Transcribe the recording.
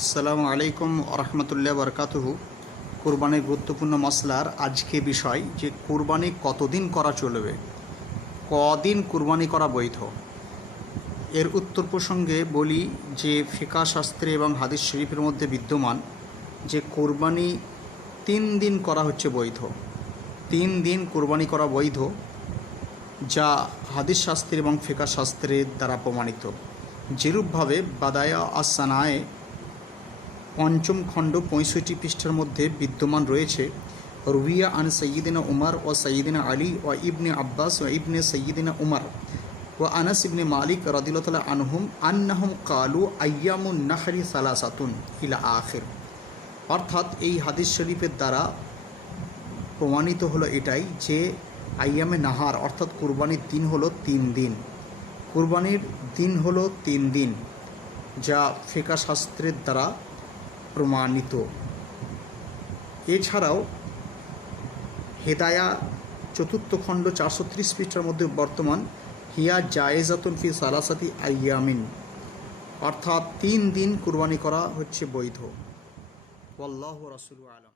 আসসালামু আলাইকুম রহমতুল্লাহ বরকাতুহু। কোরবানির গুরুত্বপূর্ণ মশলার আজকে বিষয় যে কোরবানি কতদিন করা চলবে, কদিন কোরবানি করা বৈধ। এর উত্তর প্রসঙ্গে বলি যে ফিকাহ শাস্ত্রে এবং হাদিস শরীফের মধ্যে বিদ্যমান যে কোরবানি 3 দিন করা হচ্ছে বৈধ। 3 দিন কোরবানি করা বৈধ, যা হাদিস শাস্ত্রে এবং ফিকাহ শাস্ত্রের দ্বারা প্রমাণিত। যেরূপভাবে বাদায়া আস-সানায়ে 5ম খণ্ড 65 পৃষ্ঠার মধ্যে বিদ্যমান রয়েছে, রুইয়া আন সৈয়দিনা উমর ও সৈয়দিনা আলী ও ইবনে আব্বাস ও ইবনে সৈয়দিনা উমর ও আনাস ইবনে মালিক রাদিয়াল্লাহু তাআলা আনহুম আন্নাহুম কালু আইয়ামুন নাহরি সালাসাতুন ইলা আখির। অর্থাৎ এই হাদিস শরীফের দ্বারা প্রমাণিত হলো এটাই যে আইয়ামে নাহার অর্থাৎ কুরবানির দিন হলো 3 দিন। কুরবানির দিন হলো 3 দিন, যা ফিকাহ শাস্ত্রের দ্বারা প্রমাণিত। এছাড়াও হেদায়া 4th খণ্ড 430 পৃষ্ঠার মধ্যে বর্তমান হিয়া জায়েজাতুন ফি সালাসাতি আইয়ামিন, অর্থাৎ 3 দিন কুরবানি করা হচ্ছে বৈধ। ওয়াল্লাহু রাসূলু আলাম।